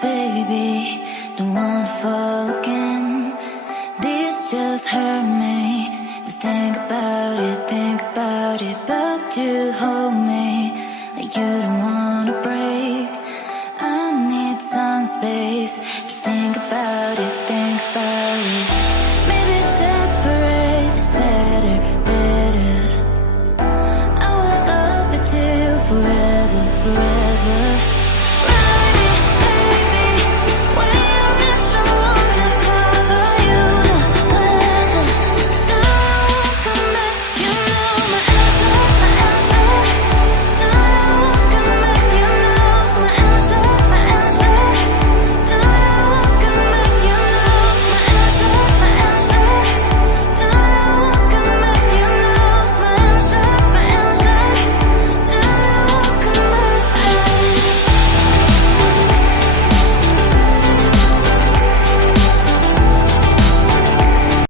baby, don't wanna fall again. This just hurt me. Just think about it, but you hold me like you don't wanna